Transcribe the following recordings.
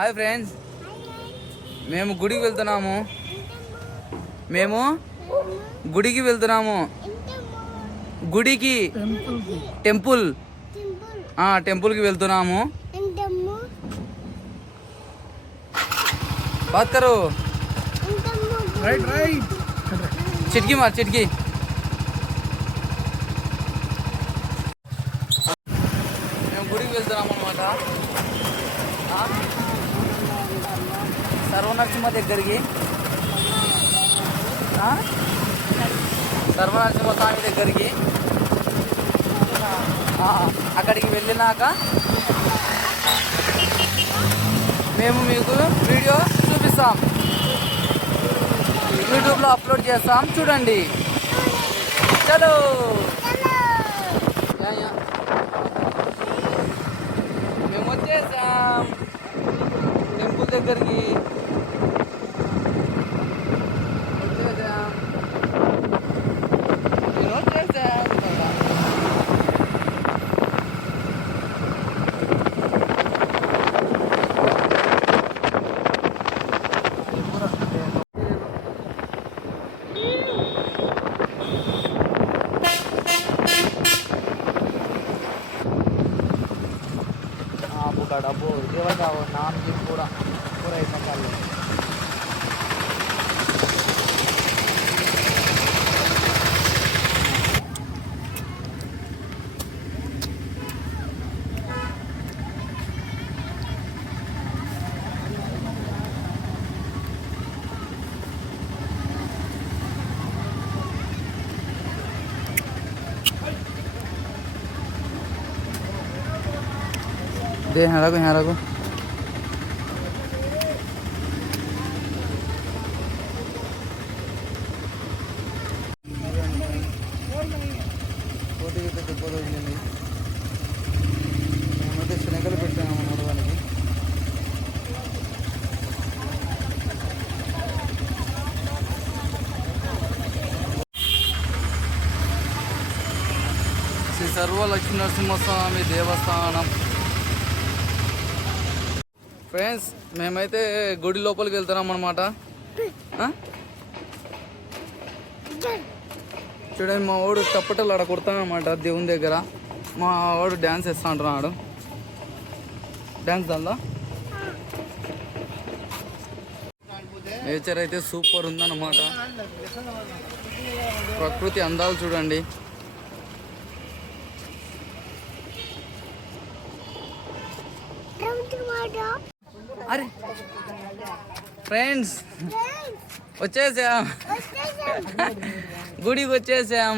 Hi friends. మేము గుడికి వెళ్తున్నాము. మేము గుడికి వెళ్తున్నాము. గుడికి టెంపుల్. ఆ, టెంపుల్కి వెళ్తున్నాము. బాత్ కరో చిట్కి మార్ చిట్కి. మేము గుడికి వెళ్తున్నాము అనమాట సర్వనరసింహ దగ్గరికి. సర్వనరసింహ స్వామి దగ్గరికి. అక్కడికి వెళ్ళినాక మేము మీకు వీడియో చూపిస్తాం. యూట్యూబ్లో అప్లోడ్ చేస్తాం. చూడండి. చలో. మేము వచ్చేసాం. దగ్గరికి డబ్బు ఇటీవల నామకి కూడా देखो चालला आहे यहाँ रखो यहाँ रखो। మేమైతే శనగలు పెట్టాము నడవడానికి. శ్రీ సర్వలక్ష్మీ నరసింహస్వామి దేవస్థానం. ఫ్రెండ్స్ మేమైతే గుడి లోపలికి వెళ్తున్నాం అనమాట చూడండి మా వాడు తప్పటలు ఆడ కొడతానమాట దేవుని దగ్గర. మా వాడు డ్యాన్స్ వేస్తా అంటున్నాడు డ్యాన్స్ దాందా? నేచర్ అయితే సూపర్ ఉందన్నమాట. ప్రకృతి అందాలు చూడండి. అరే ఫ్రెండ్స్ వచ్చేసాం. గుడికి వచ్చేసాం.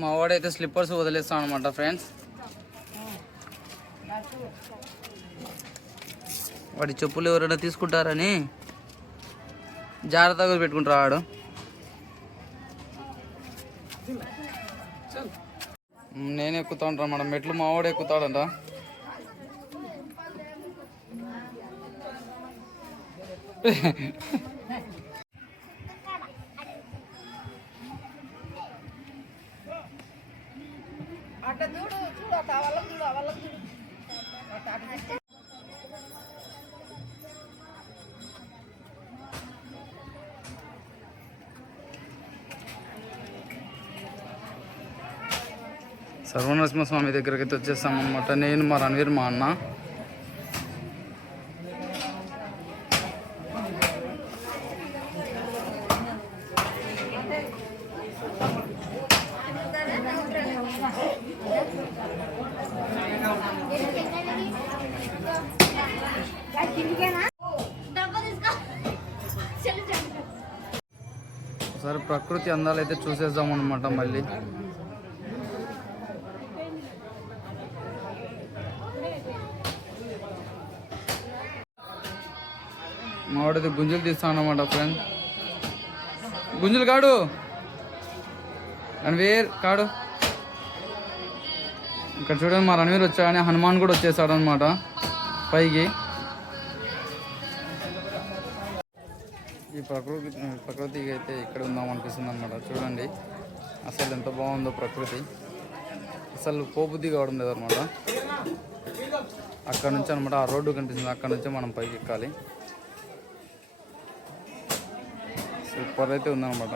మా వాడైతే స్లిప్పర్స్ వదిలేస్తాం అనమాట ఫ్రెండ్స్ వాడి చెప్పులు ఎవరైనా తీసుకుంటారని? జాగ్రత్తగా పెట్టుకుంటారు ఆడు నేను ఎక్కుతా ఉంటాను మేడం. మెట్లు మావాడు ఎక్కుతాడంట. అట్లా చూడు చూడు అట్లా వాళ్ళకి చూడు వాళ్ళకి చూడు. సర్వనరసింహస్వామి స్వామి దగ్గరికి అయితే వచ్చేస్తాం అనమాట నేను మా రణవీర్ మా అన్న. ఒకసారి ప్రకృతి అందాలు అయితే చూసేద్దాం అనమాట మళ్ళీ. మావాడిది గుంజులు తీస్తాను అనమాట ఫ్రెండ్ గుంజులు కాడు. రణవీర్ కాడు. ఇక్కడ చూడండి మా రణవీర్ వచ్చాడని హనుమాన్ కూడా వచ్చేసాడు అనమాట పైకి. ఈ ప్రకృతి ప్రకృతికి అయితే ఇక్కడ ఉందాం అనిపిస్తుంది అనమాట చూడండి. అసలు ఎంత బాగుందో ప్రకృతి. అసలు పోబుద్ది కావడం లేదనమాట అక్కడ నుంచి అనమాట ఆ రోడ్డు కనిపిస్తుంది. అక్కడ నుంచి మనం పైకి ఎక్కాలి. సూపర్ అయితే ఉందన్నమాట.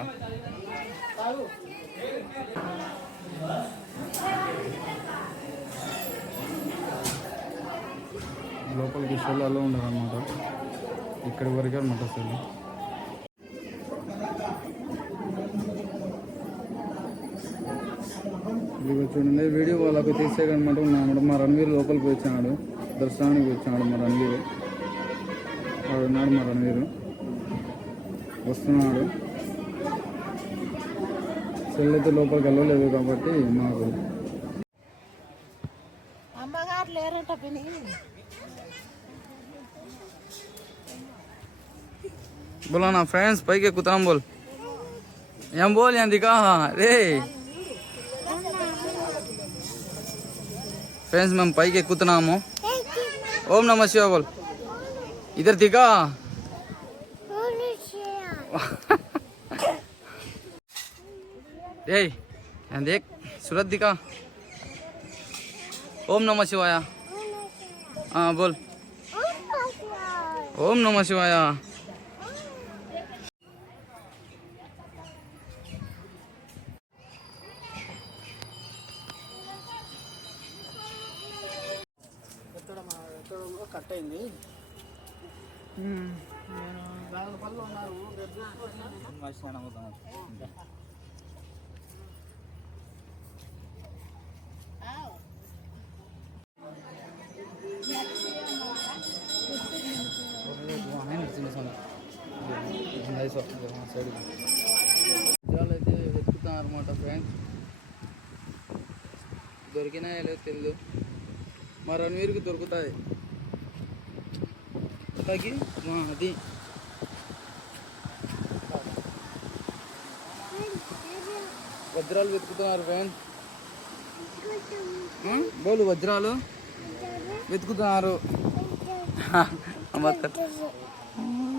లోపలికి సెల్ అలా ఉండదు అనమాట ఇక్కడి వరకే అనమాట సెల్ చూడండి వీడియో వాళ్ళకి తీసే ఉన్నాడు మా రణవీర్ లోపలికి వచ్చాడు దర్శనానికి వచ్చాడు మా రణవీర్. వాడున్నాడు మా రణవీరు. వస్తున్నాడు సెల్ అయితే లోపలికి వెళ్ళలేదు కాబట్టి మాకు అమ్మగారు లేరట పిని बोलो ना फ्रेंड्स పైకి ఎక్కుతాం బోల్ ఏం బోల్ ఏం దిగా రే ఫ్రెండ్స్ మేము పైకి ఎక్కుతున్నాము ఓం నమ శివ బోల్ ఇద్దరు దిగా రే ఏం దేక్ सूरत दिखा ओम नमः शिवाय हाँ बोल ओम नमः शिवाय కట్ అయింది దాని పనులు ఉన్నారు విగ్రహాలు అయితే వెతుకుతాం అనమాట ఫ్రెండ్స్ దొరికినాయో లేదో తెలియదు మా రణవీర్కి దొరుకుతాయి తగ్గి మా అది వజ్రాలు వెతుకుతున్నారు ఫ్రెండ్స్ బోలు వజ్రాలు వెతుకుతున్నారు.